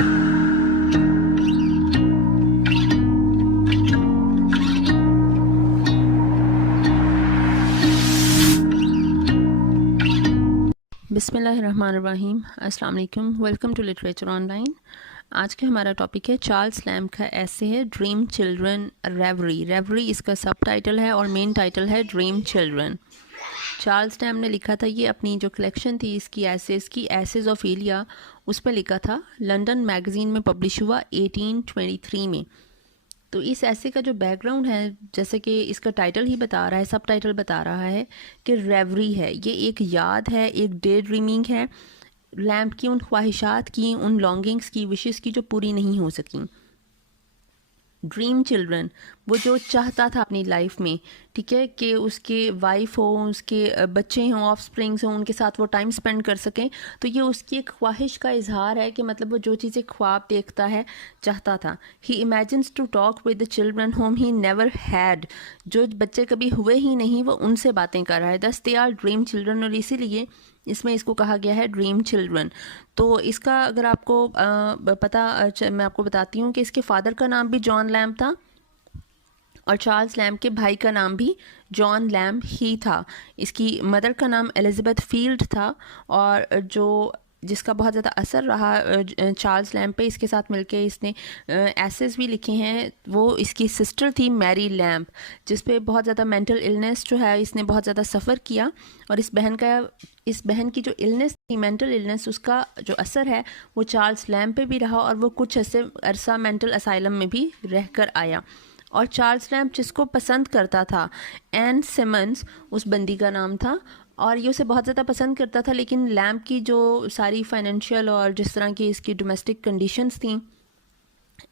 बिस्मिल्लाहिर्रहमानिर्रहीम, अस्सलाम वालेकुम, वेलकम टू लिटरेचर ऑनलाइन। आज का हमारा टॉपिक है चार्ल्स लैम्ब का ऐसे है ड्रीम चिल्ड्रन रेवरी। रेवरी इसका सब टाइटल है और मेन टाइटल है ड्रीम चिल्ड्रन। चार्ल्स लैम्ब ने लिखा था, ये अपनी जो कलेक्शन थी इसकी एसेस की, एसेस ऑफ एलिया, उसमें लिखा था, लंदन मैगज़ीन में पब्लिश हुआ 1823 में। तो इस ऐसे का जो बैकग्राउंड है, जैसे कि इसका टाइटल ही बता रहा है, सब टाइटल बता रहा है कि रेवरी है, ये एक याद है, एक डे ड्रीमिंग है लैम्ब की, उन ख्वाहिशात की, उन लॉन्गिंग्स की, विशेस की जो पूरी नहीं हो सकी। ड्रीम चिल्ड्रन, वो जो चाहता था अपनी लाइफ में, ठीक है, कि उसके वाइफ हो, उसके बच्चे हों, ऑफ स्प्रिंग्स हों, उनके साथ वो टाइम स्पेंड कर सकें। तो ये उसकी एक ख्वाहिश का इजहार है कि मतलब वो जो चीज़ें ख्वाब देखता है, चाहता था। He imagines to talk with the children home he never had, जो बच्चे कभी हुए ही नहीं वो उनसे बातें कर रहा है। दस दे आर ड्रीम चिल्ड्रन, और इसीलिए इसमें इसको कहा गया है ड्रीम चिल्ड्रन। तो इसका अगर आपको मैं आपको बताती हूँ कि इसके फादर का नाम भी जॉन लैम्ब था और चार्ल्स लैम्ब के भाई का नाम भी जॉन लैम्ब ही था। इसकी मदर का नाम एलिज़ाबेथ फील्ड था, और जिसका बहुत ज़्यादा असर रहा चार्ल्स लैम्ब पे, इसके साथ मिलके इसने एसेस भी लिखे हैं। वो इसकी सिस्टर थी मैरी लैम्ब, जिस पे बहुत ज़्यादा मेंटल इलनेस जो है इसने बहुत ज़्यादा सफ़र किया, और इस बहन की जो इलनेस थी, मेंटल इलनेस, उसका जो असर है वो चार्ल्स लैम्ब पे भी रहा, और वो कुछ अरसा मेंटल असाइलम में भी रह कर आया। और चार्ल्स लैम्ब जिसको पसंद करता था, एन सिमंस उस बंदी का नाम था, और ये उसे बहुत ज़्यादा पसंद करता था, लेकिन लैम्ब की जो सारी फाइनेंशियल और जिस तरह की इसकी डोमेस्टिक कंडीशंस थी,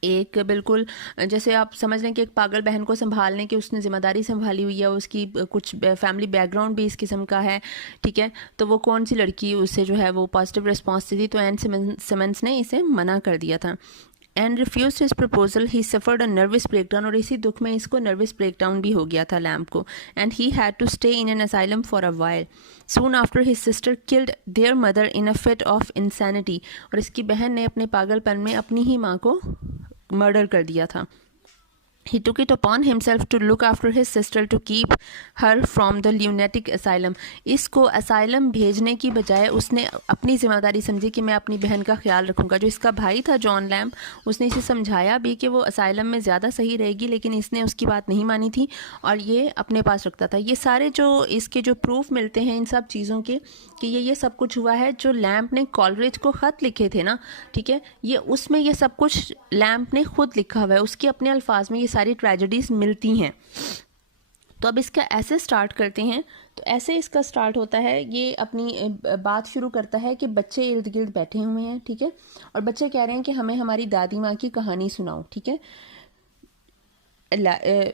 एक बिल्कुल जैसे आप समझ लें कि एक पागल बहन को संभालने की उसने ज़िम्मेदारी संभाली हुई है, उसकी कुछ फैमिली बैकग्राउंड भी इस किस्म का है, ठीक है। तो वो कौन सी लड़की उससे जो है वो पॉजिटिव रिस्पॉन्स दी थी, तो एन सिमंस ने इसे मना कर दिया था। And refuse his proposal, he suffered a nervous breakdown, और इसी दुख में इसको नर्वस ब्रेकडाउन भी हो गया था लैम्ब को। And he had to stay in an asylum for a while. Soon after his sister killed their mother in a fit of insanity, और इसकी बहन ने अपने पागलपन में अपनी ही माँ को मर्डर कर दिया था। He took it upon himself to look after his sister to keep her from the lunatic asylum. इसको असाइलम भेजने की बजाय उसने अपनी ज़िम्मेदारी समझी कि मैं अपनी बहन का ख्याल रखूँगा। जो इसका भाई था जॉन लैम्ब, उसने इसे समझाया भी कि वो असाइलम में ज़्यादा सही रहेगी, लेकिन इसने उसकी बात नहीं मानी थी और ये अपने पास रखता था। ये सारे जो इसके जो प्रूफ मिलते हैं इन सब चीज़ों के, कि ये सब कुछ हुआ है, जो लैम्ब ने कॉलरिज को ख़त लिखे थे ना, ठीक है, ये उसमें ये सब कुछ लैम्ब ने खुद लिखा हुआ है, उसके अपने अल्फाज में ये सारी ट्रेजेडीज़ मिलती हैं। तो अब इसका ऐसे स्टार्ट करते हैं। तो ऐसे इसका स्टार्ट होता है, ये अपनी बात शुरू करता है कि बच्चे इर्द गिर्द बैठे हुए हैं, ठीक है, और बच्चे कह रहे हैं कि हमें हमारी दादी माँ की कहानी सुनाओ, ठीक है।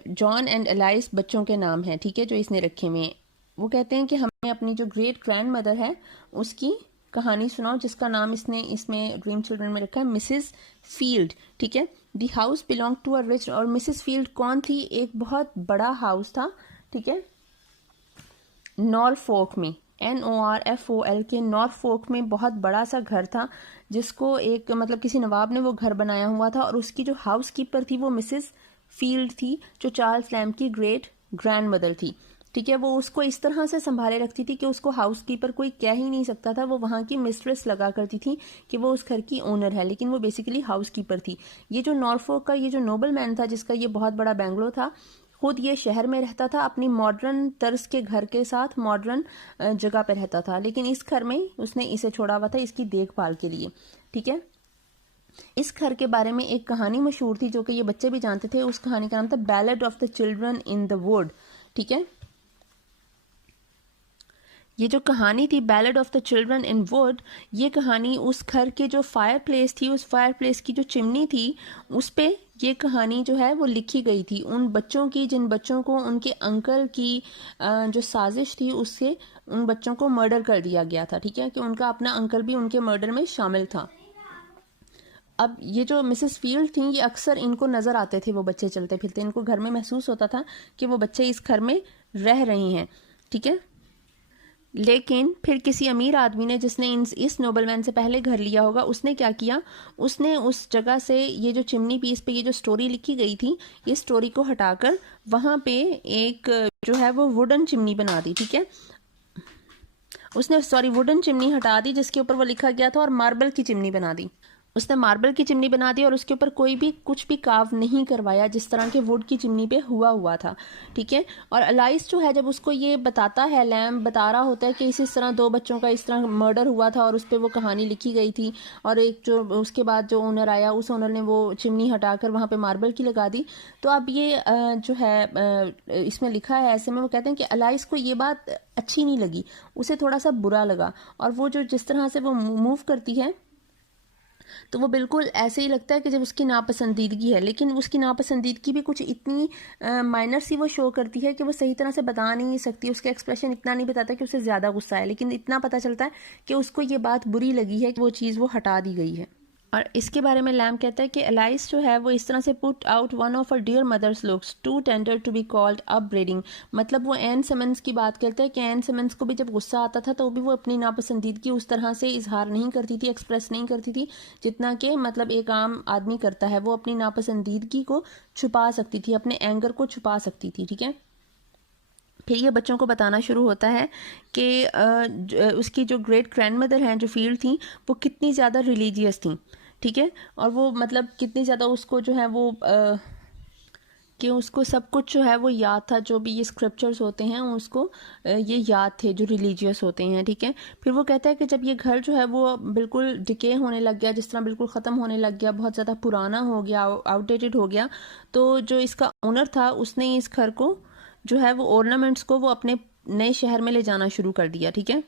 जॉन एंड एलाइस बच्चों के नाम हैं, ठीक है, जो इसने रखे हुए हैं। वो कहते हैं कि हमें अपनी जो ग्रेट ग्रैंड मदर है उसकी कहानी सुनाओ, जिसका नाम इसने इसमें ड्रीम चिल्ड्रन में रखा है मिसेस फील्ड, ठीक है। The house belong to a rich, और मिसेस फील्ड कौन थी? एक बहुत बड़ा हाउस था, ठीक है, नॉरफोक में, NORFOL के नॉरफोक में बहुत बड़ा सा घर था, जिसको एक मतलब किसी नवाब ने वो घर बनाया हुआ था, और उसकी जो हाउस कीपर थी वो मिसेस फील्ड थी, जो चार्ल्स लैम्ब की ग्रेट ग्रैंड मदर थी, ठीक है। वो उसको इस तरह से संभाले रखती थी कि उसको हाउस कीपर कोई कह ही नहीं सकता था। वो वहाँ की मिस्ट्रेस लगा करती थी कि वो उस घर की ओनर है, लेकिन वो बेसिकली हाउस कीपर थी। ये जो नॉरफोक का ये जो नोबल मैन था, जिसका ये बहुत बड़ा बेंगलो था, खुद ये शहर में रहता था, अपनी मॉडर्न तर्ज के घर के साथ मॉडर्न जगह पर रहता था, लेकिन इस घर में उसने इसे छोड़ा हुआ था इसकी देखभाल के लिए, ठीक है। इस घर के बारे में एक कहानी मशहूर थी जो कि ये बच्चे भी जानते थे। उस कहानी का नाम था ballad of the children in the wood, ठीक है। ये जो कहानी थी ballad of the children in would, ये कहानी उस घर के जो फायर प्लेस थी, उस फायर प्लेस की जो चिमनी थी, उस पे ये कहानी जो है वो लिखी गई थी, उन बच्चों की जिन बच्चों को उनके अंकल की जो साजिश थी उससे उन बच्चों को मर्डर कर दिया गया था, ठीक है, कि उनका अपना अंकल भी उनके मर्डर में शामिल था। अब ये जो मिसेस फील्ड थी, ये अक्सर इनको नज़र आते थे वो बच्चे चलते फिरते, इनको घर में महसूस होता था कि वो बच्चे इस घर में रह रहे हैं, ठीक है। लेकिन फिर किसी अमीर आदमी ने, जिसने इस नोबलमैन से पहले घर लिया होगा, उसने क्या किया, उसने उस जगह से ये जो चिमनी पीस पे ये जो स्टोरी लिखी गई थी, ये स्टोरी को हटाकर वहाँ पे एक जो है वो वुडन चिमनी बना दी। ठीक है, उसने वुडन चिमनी हटा दी जिसके ऊपर वो लिखा गया था, और मार्बल की चिमनी बना दी। उसने मार्बल की चिमनी बना दी और उसके ऊपर कोई भी कुछ भी कार्व नहीं करवाया जिस तरह के वुड की चिमनी पे हुआ था। ठीक है, और अलाइस जो है जब उसको ये बताता है, लैम बता रहा होता है कि इस तरह 2 बच्चों का इस तरह मर्डर हुआ था और उस पर वो कहानी लिखी गई थी, और एक जो उसके बाद जो ओनर आया, उस ओनर ने वो चिमनी हटाकर वहाँ पे मार्बल की लगा दी। तो अब ये जो है इसमें लिखा है ऐसे में, वो कहते हैं कि अलाइस को ये बात अच्छी नहीं लगी, उसे थोड़ा सा बुरा लगा, और वो जो जिस तरह से वो मूव करती है तो वो बिल्कुल ऐसे ही लगता है कि जब उसकी नापसंदीदगी है, लेकिन उसकी नापसंदीदगी भी कुछ इतनी माइनर सी वो शो करती है कि वो सही तरह से बता नहीं सकती, उसका एक्सप्रेशन इतना नहीं बताता कि उसे ज़्यादा गुस्सा है, लेकिन इतना पता चलता है कि उसको ये बात बुरी लगी है कि वो चीज़ वो हटा दी गई है। और इसके बारे में लैम कहता है कि एलाइस जो है वो इस तरह से put out one of our dear mothers looks too tender to be called up breeding. मतलब वो एन सिमंस की बात करता है कि एन सिमंस को भी जब गुस्सा आता था तो भी वो अपनी नापसंदीदगी उस तरह से इजहार नहीं करती थी, एक्सप्रेस नहीं करती थी जितना कि मतलब एक आम आदमी करता है। वो अपनी नापसंदीदगी को छुपा सकती थी, अपने एंगर को छुपा सकती थी। ठीक है, फिर ये बच्चों को बताना शुरू होता है कि उसकी जो ग्रेट ग्रैंड मदर हैं जो फील्ड थी, वो कितनी ज़्यादा रिलीजियस थी। ठीक है, और वो मतलब कितनी ज़्यादा उसको जो है वो कि उसको सब कुछ जो है वो याद था, जो भी ये स्क्रिप्चर्स होते हैं उसको ये याद थे जो रिलीजियस होते हैं। ठीक है, फिर वो कहता है कि जब ये घर जो है वो बिल्कुल डिके होने लग गया, जिस तरह बिल्कुल ख़त्म होने लग गया, बहुत ज़्यादा पुराना हो गया, आउटडेटेड हो गया, तो जो इसका ओनर था उसने इस घर को जो है वो ऑर्नामेंट्स को वो अपने नए शहर में ले जाना शुरू कर दिया। ठीक है,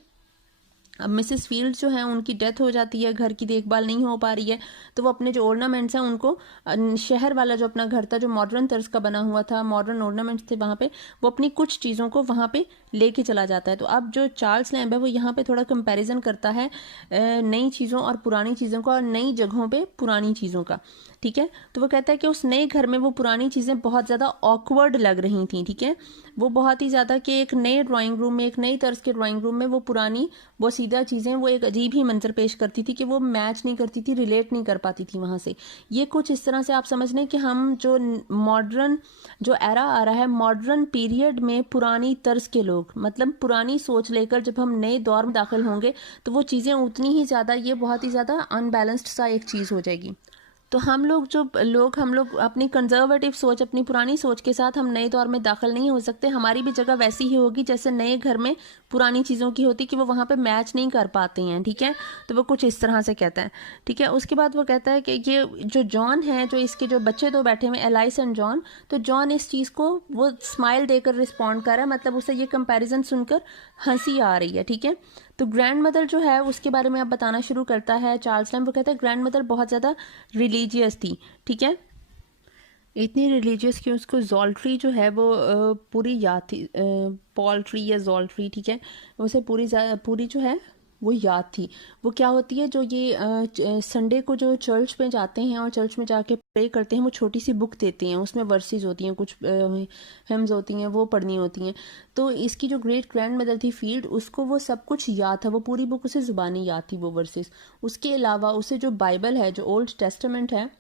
अब मिसेस फील्ड जो है उनकी डेथ हो जाती है, घर की देखभाल नहीं हो पा रही है, तो वो अपने जो ऑर्नामेंट्स हैं उनको शहर वाला जो अपना घर था जो मॉडर्न तर्ज का बना हुआ था, मॉडर्न ऑर्नामेंट्स थे वहाँ पे, वो अपनी कुछ चीज़ों को वहाँ पे लेके चला जाता है। तो अब जो चार्ल्स लैम्ब है वो यहाँ पे थोड़ा कंपैरिजन करता है नई चीज़ों और पुरानी चीज़ों का, और नई जगहों पे पुरानी चीज़ों का। ठीक है, तो वो कहता है कि उस नए घर में वो पुरानी चीज़ें बहुत ज़्यादा ऑकवर्ड लग रही थी। ठीक है, वो बहुत ही ज़्यादा कि एक नए ड्राइंग रूम में, एक नई तर्ज के ड्राइंग रूम में वो पुरानी वो सीधा चीज़ें वो एक अजीब ही मंजर पेश करती थी कि वो मैच नहीं करती थी, रिलेट नहीं कर पाती थी वहाँ से। ये कुछ इस तरह से आप समझ लें कि हम जो मॉडर्न जो एरा आ रहा है, मॉडर्न पीरियड में पुरानी तर्ज के लोग, मतलब पुरानी सोच लेकर जब हम नए दौर में दाखिल होंगे तो वो चीज़ें उतनी ही ज़्यादा, ये बहुत ही ज़्यादा अनबैलेंस्ड सा एक चीज़ हो जाएगी। तो हम लोग अपनी कंजर्वेटिव सोच, अपनी पुरानी सोच के साथ हम नए दौर में दाखिल नहीं हो सकते। हमारी भी जगह वैसी ही होगी जैसे नए घर में पुरानी चीज़ों की होती कि वो वहाँ पे मैच नहीं कर पाते हैं। ठीक है, तो वो कुछ इस तरह से कहता है। ठीक है, उसके बाद वो कहता है कि ये जो जॉन है, जो इसके जो बच्चे 2 बैठे हुए एलाइस एंड जॉन, तो जॉन इस चीज़ को वो स्माइल देकर रिस्पॉन्ड कर रहा है, मतलब उसे ये कंपेरिजन सुनकर हंसी आ रही है। ठीक है, तो ग्रैंड मदर जो है उसके बारे में अब बताना शुरू करता है चार्ल्स लैम्ब। वो कहता है ग्रैंड मदर बहुत ज़्यादा रिलीजियस थी। ठीक है, इतनी रिलीजियस कि उसको जॉल्ट्री जो है वो पूरी याद थी, पॉल्ट्री या जॉल्ट्री। ठीक है, उसे पूरी जो है वो याद थी। वो क्या होती है, जो ये संडे को जो चर्च में जाते हैं और चर्च में जाके प्रे करते हैं, वो छोटी सी बुक देते हैं, उसमें वर्सेस होती हैं, कुछ हिम्स होती हैं, वो पढ़नी होती हैं। तो इसकी जो ग्रेट ग्रैंड मदर थी फील्ड, उसको वो सब कुछ याद था, वो पूरी बुक उसे ज़ुबानी याद थी वो वर्सेस। उसके अलावा उसे जो बाइबल है, जो ओल्ड टेस्टामेंट है,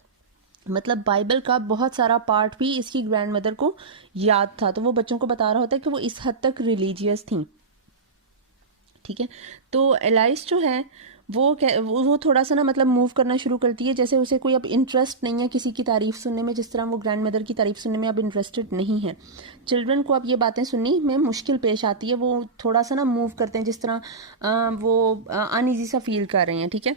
मतलब बाइबल का बहुत सारा पार्ट भी इसकी ग्रैंड मदर को याद था। तो वो बच्चों को बता रहा होता है कि वो इस हद तक रिलीजियस थी। ठीक है, तो एलाइस जो है वो थोड़ा सा ना मतलब मूव करना शुरू करती है, जैसे उसे कोई अब इंटरेस्ट नहीं है किसी की तारीफ सुनने में, जिस तरह वो ग्रैंड मदर की तारीफ सुनने में अब इंटरेस्टेड नहीं है। चिल्ड्रन को अब ये बातें सुननी में मुश्किल पेश आती है, वो थोड़ा सा ना मूव करते हैं, जिस तरह वो अनईजी सा फील कर रहे हैं। ठीक है,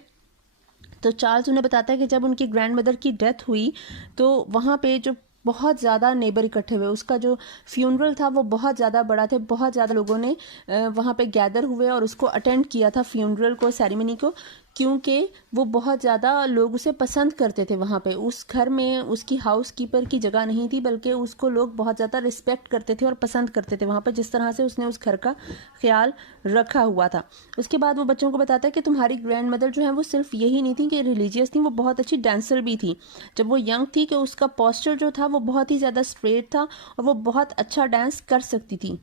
तो चार्ल्स उन्हें बताता है कि जब उनकी ग्रैंड मदर की डेथ हुई तो वहाँ पे जो बहुत ज़्यादा नेबर इकट्ठे हुए, उसका जो फ्यूनरल था वो बहुत ज़्यादा बड़ा था, बहुत ज़्यादा लोगों ने वहाँ पे गैदर हुए और उसको अटेंड किया था, फ्यूनरल को, सेरेमनी को, क्योंकि वो बहुत ज़्यादा लोग उसे पसंद करते थे। वहाँ पे उस घर में उसकी हाउस कीपर की जगह नहीं थी, बल्कि उसको लोग बहुत ज़्यादा रिस्पेक्ट करते थे और पसंद करते थे वहाँ पर, जिस तरह से उसने उस घर का ख्याल रखा हुआ था। उसके बाद वो बच्चों को बताता है कि तुम्हारी ग्रैंड मदर जो है वो सिर्फ यही नहीं थी कि रिलीजियस थी, वो बहुत अच्छी डांसर भी थी। जब वो यंग थी कि उसका पोस्चर जो था वो बहुत ही ज़्यादा स्ट्रेट था और वो बहुत अच्छा डांस कर सकती थी।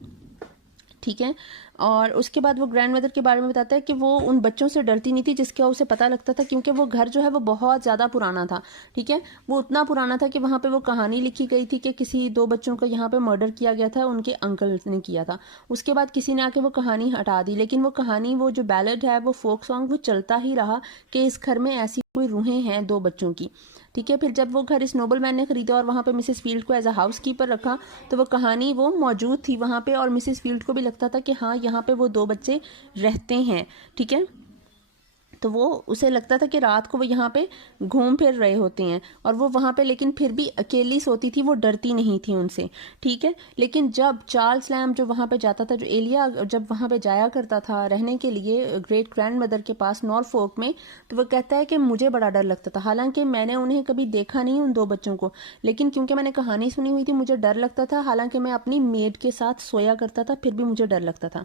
ठीक है, और उसके बाद वो ग्रैंड मदर के बारे में बताता है कि वो उन बच्चों से डरती नहीं थी जिसका उसे पता लगता था, क्योंकि वो घर जो है वो बहुत ज़्यादा पुराना था। ठीक है, वो उतना पुराना था कि वहाँ पे वो कहानी लिखी गई थी कि किसी 2 बच्चों का यहाँ पे मर्डर किया गया था, उनके अंकल ने किया था। उसके बाद किसी ने आके वो कहानी हटा दी, लेकिन वो कहानी, वो जो बैलेड है, वो फोक सॉन्ग, वो चलता ही रहा कि इस घर में ऐसी कोई रूहें हैं 2 बच्चों की। ठीक है, फिर जब वो घर इस नोबल मैन ने खरीदा और वहाँ पे मिसेस फील्ड को एज अ हाउस कीपर रखा, तो वो कहानी वो मौजूद थी वहाँ पे, और मिसेस फील्ड को भी लगता था कि हाँ यहाँ पे वो 2 बच्चे रहते हैं। ठीक है, तो वो उसे लगता था कि रात को वो यहाँ पे घूम फिर रहे होते हैं, और वो वहाँ पे लेकिन फिर भी अकेली सोती थी, वो डरती नहीं थी उनसे। ठीक है, लेकिन जब चार्ल्स लैम्ब जो वहाँ पे जाता था, जो एलिया जब वहाँ पे जाया करता था रहने के लिए ग्रेट ग्रैंड मदर के पास नॉरफोक में, तो वो कहता है कि मुझे बड़ा डर लगता था, हालांकि मैंने उन्हें कभी देखा नहीं उन 2 बच्चों को, लेकिन क्योंकि मैंने कहानी सुनी हुई थी मुझे डर लगता था, हालांकि मैं अपनी मेड के साथ सोया करता था फिर भी मुझे डर लगता था।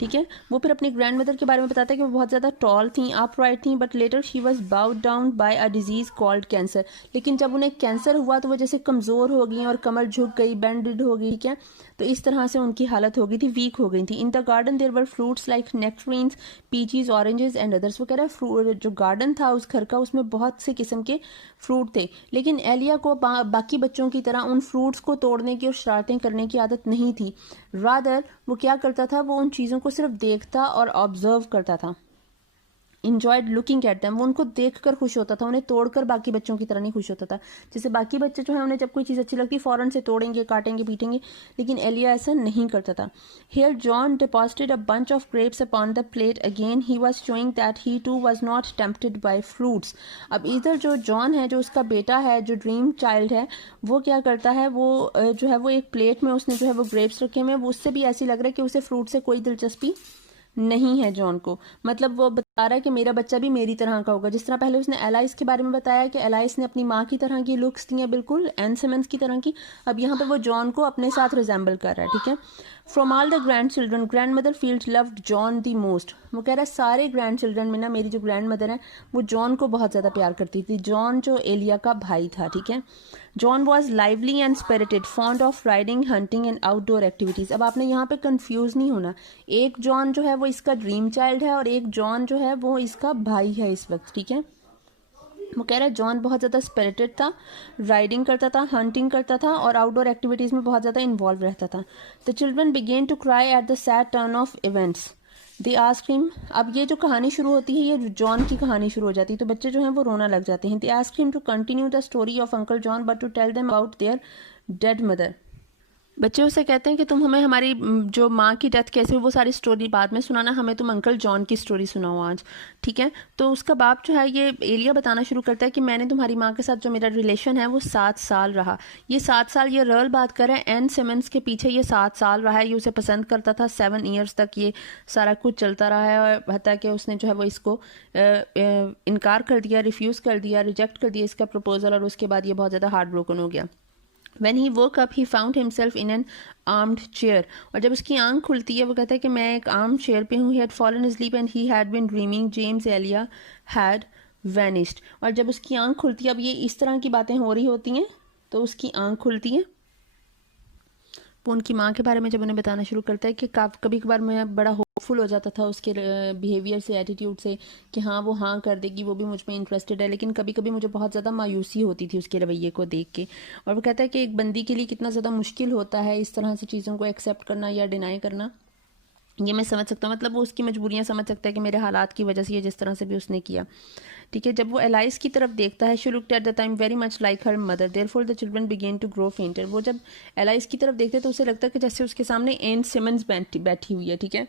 ठीक है, वो फिर अपनी ग्रैंड मदर के बारे में बताता है कि वो बहुत ज़्यादा टॉल थी, अपराइट थी, but later she was bowed down by a disease called cancer. लेकिन जब उन्हें कैंसर हुआ तो वो जैसे कमज़ोर हो गई और कमर झुक गई, बेंडेड हो गई। ठीक है, तो इस तरह से उनकी हालत हो गई थी, वीक हो गई थी। In the garden there were fruits like nectarines, peaches, oranges and others. वो कह रहा है जो गार्डन था उस घर का, उसमें बहुत से किस्म के फ्रूट थे, लेकिन एलिया को बाकी बच्चों की तरह उन फ्रूट्स को तोड़ने की और शरारतें करने की आदत नहीं थी। रादर वो क्या करता था, वो उन चीज़ों को सिर्फ देखता और ऑब्जर्व करता था। इंजॉयड लुकिंग एट दैम, वो उनको देखकर खुश होता था, उन्हें तोड़कर बाकी बच्चों की तरह नहीं खुश होता था। जैसे बाकी बच्चे जो है उन्हें जब कोई चीज़ अच्छी लगती फौरन से तोड़ेंगे, काटेंगे, पीटेंगे, लेकिन एलिया ऐसा नहीं करता था। Here John deposited a bunch of grapes upon the plate again, he was showing that he too was not tempted by fruits. अब इधर जो जॉन है, जो उसका बेटा है, जो ड्रीम चाइल्ड है, वो क्या करता है, वो जो है वो एक प्लेट में उसने जो है वो ग्रेप्स रखे हुए हैं, वो उससे भी ऐसी लग रहा है कि उसे फ्रूट से कोई दिलचस्पी नहीं है जॉन को। मतलब वो बता रहा है कि मेरा बच्चा भी मेरी तरह का होगा। जिस तरह पहले उसने एलाइस के बारे में बताया कि एलाइस ने अपनी माँ की तरह की लुक्स दी हैं, बिल्कुल एन सिमंस की तरह की, अब यहाँ पे वो जॉन को अपने साथ रिजेंबल कर रहा है। ठीक है, from all the grand children grand mother field loved John the most. वो कह रहा है सारे ग्रैंड चिल्ड्रन में ना मेरी जो ग्रैंड मदर है वो जॉन को बहुत ज़्यादा प्यार करती थी, जॉन जो एलिया का भाई था। ठीक है, John was lively and spirited, fond of riding, hunting and outdoor activities. अब आपने यहाँ पे कंफ्यूज नहीं होना, एक जॉन जो है वो इसका ड्रीम चाइल्ड है और एक जॉन जो है वो इसका भाई है इस वक्त। ठीक है, वो कह रहा है जॉन बहुत ज़्यादा स्पिरिटेड था, राइडिंग करता था, हंटिंग करता था और आउटडोर एक्टिविटीज़ में बहुत ज़्यादा इन्वॉल्व रहता था। The children began to cry at the sad turn of events, they asked him. अब ये जो कहानी शुरू होती है ये जॉन की कहानी शुरू हो जाती है, तो बच्चे जो हैं वो रोना लग जाते हैं। They asked him to continue the story of uncle John but to tell them about their dead mother. बच्चे उससे कहते हैं कि तुम हमें हमारी जो माँ की डेथ कैसे हुई वो सारी स्टोरी बाद में सुनाना, हमें तुम अंकल जॉन की स्टोरी सुनाओ आज। ठीक है, तो उसका बाप जो है ये एलिया बताना शुरू करता है कि मैंने तुम्हारी माँ के साथ जो मेरा रिलेशन है वो 7 साल रहा। ये 7 साल, ये रर्ल बात कर रहा है, एन सिमंस के पीछे ये 7 साल रहा है, ये उसे पसंद करता था। 7 ईयर्स तक ये सारा कुछ चलता रहा है, और हत्या कि उसने जो है वो इसको इनकार कर दिया, रिफ्यूज़ कर दिया, रिजेक्ट कर दिया इसका प्रपोजल, और उसके बाद ये बहुत ज़्यादा हार्ट ब्रोकन हो गया। When he woke up, he found himself in an armed chair. और जब उसकी आंख खुलती है वो कहता है कि मैं एक आर्म चेयर पे हूँ। He had fallen asleep and he had been dreaming James Elia had vanished. और जब उसकी आंख खुलती है, अब ये इस तरह की बातें हो रही होती हैं, तो उसकी आंख खुलती है, वो उनकी माँ के बारे में जब उन्हें बताना शुरू करता है कि कभी कभार मैं बड़ा होपफुल हो जाता था उसके बिहेवियर से, एटीट्यूड से, कि हाँ वो हाँ कर देगी, वो भी मुझ में इंटरेस्टेड है, लेकिन कभी कभी मुझे बहुत ज़्यादा मायूसी होती थी उसके रवैये को देख के। और वो कहता है कि एक बंदी के लिए कितना ज़्यादा मुश्किल होता है इस तरह से चीज़ों को एक्सेप्ट करना या डिनाई करना, ये मैं समझ सकता हूँ। मतलब वो उसकी मजबूरियाँ समझ सकता है कि मेरे हालात की वजह से ये जिस तरह से भी उसने किया। ठीक है, जब वो एलाइस की तरफ देखता है, she looked at the time very much like her mother, therefore the children began to grow fainter. वो जब एलाइस की तरफ देखते तो उसे लगता है कि जैसे उसके सामने एन सिमंस बैठी हुई है। ठीक है,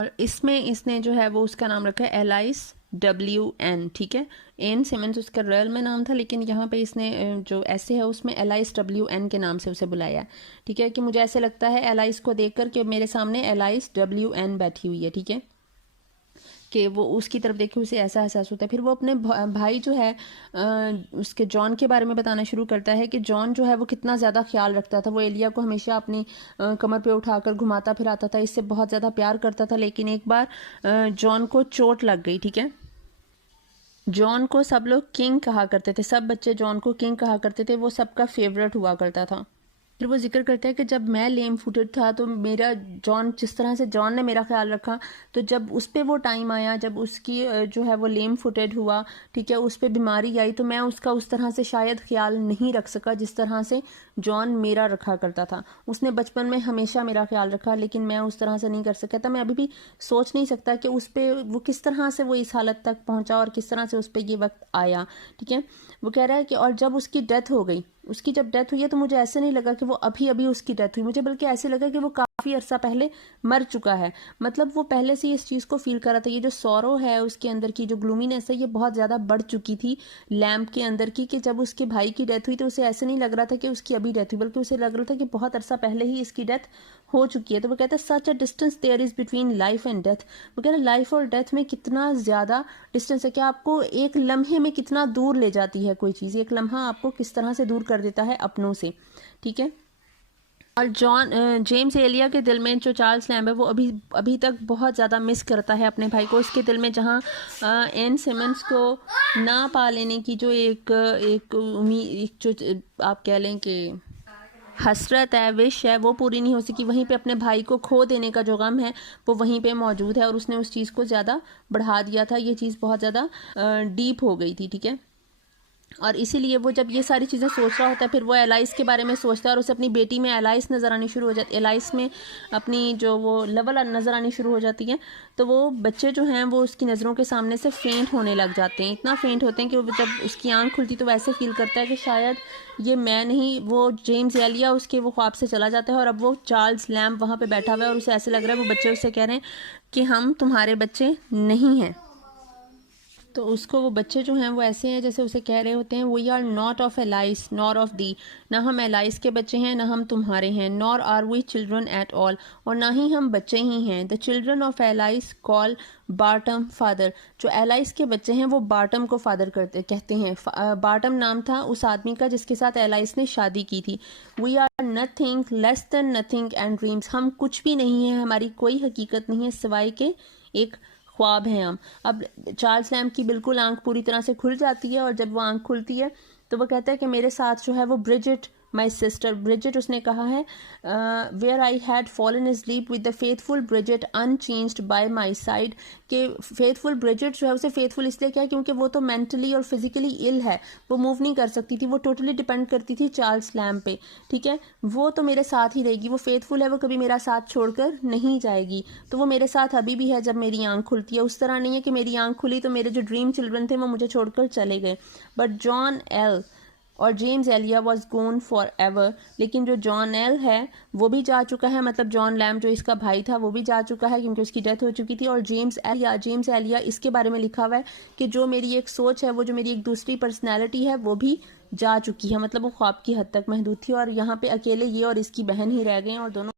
और इसमें इसने जो है वो उसका नाम रखा है एलाइस WN। ठीक है, एन सिमंस उसका रियल में नाम था, लेकिन यहाँ पे इसने जो ऐसे है उसमें एलाइस WN के नाम से उसे बुलाया। ठीक है, कि मुझे ऐसे लगता है एलाइस को देखकर कि मेरे सामने एलाइस WN बैठी हुई है। ठीक है, कि वो उसकी तरफ देखे उसे ऐसा एहसास होता है। फिर वो अपने भाई जो है उसके जॉन के बारे में बताना शुरू करता है कि जॉन जो है वो कितना ज़्यादा ख्याल रखता था। वो एलिया को हमेशा अपनी कमर पे उठाकर घुमाता फिराता था, इससे बहुत ज़्यादा प्यार करता था। लेकिन एक बार जॉन को चोट लग गई। ठीक है, जॉन को सब लोग किंग कहा करते थे, सब बच्चे जॉन को किंग कहा करते थे, वो सबका फेवरेट हुआ करता था। फिर वो जिक्र करता है कि जब मैं लेम फुटेड था तो मेरा जॉन, जिस तरह से जॉन ने मेरा ख्याल रखा, तो जब उस पर वो टाइम आया, जब उसकी जो है वो लेम फुटेड हुआ, ठीक है, उस पर बीमारी आई, तो मैं उसका उस तरह से शायद ख्याल नहीं रख सका जिस तरह से जॉन मेरा रखा करता था। उसने बचपन में हमेशा मेरा ख्याल रखा, लेकिन मैं उस तरह से नहीं कर सका था। मैं अभी भी सोच नहीं सकता कि उस पर वो किस तरह से वो इस हालत तक पहुंचा और किस तरह से उस पर ये वक्त आया, ठीक है। वो कह रहा है कि और जब उसकी डेथ हो गई, उसकी जब डेथ हुई है, तो मुझे ऐसे नहीं लगा कि वो अभी अभी उसकी डेथ हुई, मुझे बल्कि ऐसे लगा कि वो काफ़ी अरसा पहले मर चुका है। मतलब वो पहले से इस चीज़ को फील कर रहा था। ये जो सॉरो है उसके अंदर की, जो ग्लूमीनेस है, ये बहुत ज़्यादा बढ़ चुकी थी लैम्प के अंदर की, कि जब उसके भाई की डेथ हुई तो उसे ऐसे नहीं लग रहा था कि उसकी अभी डेथ हुई, बल्कि उसे लग रहा था कि बहुत अरसा पहले ही इसकी डेथ हो चुकी है। तो वो कहता है such a distance there is between life and death. वो कहता है लाइफ और डेथ में कितना ज़्यादा डिस्टेंस है, कि आपको एक लम्हे में कितना दूर ले जाती है कोई चीज़, एक लम्हा आपको किस तरह से दूर कर देता है अपनों से, ठीक है। और जेम्स एलिया के दिल में जो चार्ल्स लैम्ब है वो अभी तक बहुत ज़्यादा मिस करता है अपने भाई को। उसके दिल में जहाँ एन सिमंस को ना पा लेने की जो एक उम्मीद, जो आप कह लें कि हसरत है, विश है, वो पूरी नहीं हो सकी, वहीं पे अपने भाई को खो देने का जो गम है वो वहीं पे मौजूद है, और उसने उस चीज़ को ज़्यादा बढ़ा दिया था। ये चीज़ बहुत ज़्यादा डीप हो गई थी, ठीक है। और इसीलिए वो जब ये सारी चीज़ें सोच रहा होता है, फिर वो एलाइस के बारे में सोचता है, और उसे अपनी बेटी में एलाइस नज़र आनी शुरू हो जाती है, एलाइस में अपनी जो वो लेवल नज़र आनी शुरू हो जाती है। तो वो बच्चे जो हैं वो उसकी नज़रों के सामने से फेंट होने लग जाते हैं, इतना फेंट होते हैं कि वो जब उसकी आंख खुलती तो वैसे फील करता है कि शायद ये मैं नहीं, वो जेम्स एलिया उसके वो ख्वाब से चला जाता है, और अब वो चार्ल्स लैम्ब वहाँ पर बैठा हुआ है, और उसे ऐसे लग रहा है वो बच्चे उससे कह रहे हैं कि हम तुम्हारे बच्चे नहीं हैं। तो उसको वो बच्चे जो हैं वो ऐसे हैं जैसे उसे कह रहे होते हैं, we are not of Alice nor of thee, ना हम एलाइस के बच्चे हैं ना हम तुम्हारे हैं, nor are we children at all, और ना ही हम बच्चे ही हैं। The children of Alice call Bartrum father, जो एलाइस के बच्चे हैं वो बार्टम को फादर कहते हैं। बार्टम नाम था उस आदमी का जिसके साथ एलाइस ने शादी की थी। We are nothing less than nothing and dreams, हम कुछ भी नहीं है, हमारी कोई हकीकत नहीं है सिवाय के एक ख्वाब हैं हम। अब चार्ल्स लैम्ब की बिल्कुल आंख पूरी तरह से खुल जाती है, और जब वो आंख खुलती है तो वो कहता है कि मेरे साथ जो है वो ब्रिजिट माई सिस्टर, ब्रिजिट उसने कहा है, where I had fallen asleep with the faithful Bridget unchanged by my side, कि फेथफुल ब्रिजिट जो है उसे फेथफुल इसलिए क्या, क्योंकि वो तो मेंटली और फिजिकली इल है, वो मूव नहीं कर सकती थी, वो टोटली डिपेंड करती थी चार्ल्स लैम्ब पे, ठीक है। वो तो मेरे साथ ही रहेगी, वो फेथफुल है, वो कभी मेरा साथ छोड़कर नहीं जाएगी, तो वो मेरे साथ अभी भी है जब मेरी आंख खुलती है। उस तरह नहीं है कि मेरी आंख खुली तो मेरे जो ड्रीम चिल्ड्रन थे वो मुझे छोड़कर चले गए। बट जॉन एल और James Elia was gone forever, लेकिन जो जॉन एल है वो भी जा चुका है, मतलब जॉन लैम्ब जो इसका भाई था वो भी जा चुका है क्योंकि उसकी डेथ हो चुकी थी। और जेम्स एलिया इसके बारे में लिखा हुआ है कि जो मेरी एक सोच है, वो जो मेरी एक दूसरी पर्सनैलिटी है वो भी जा चुकी है, मतलब वो ख्वाब की हद तक महदूद थी, और यहाँ पे अकेले ये और इसकी बहन ही रह गए, और दोनों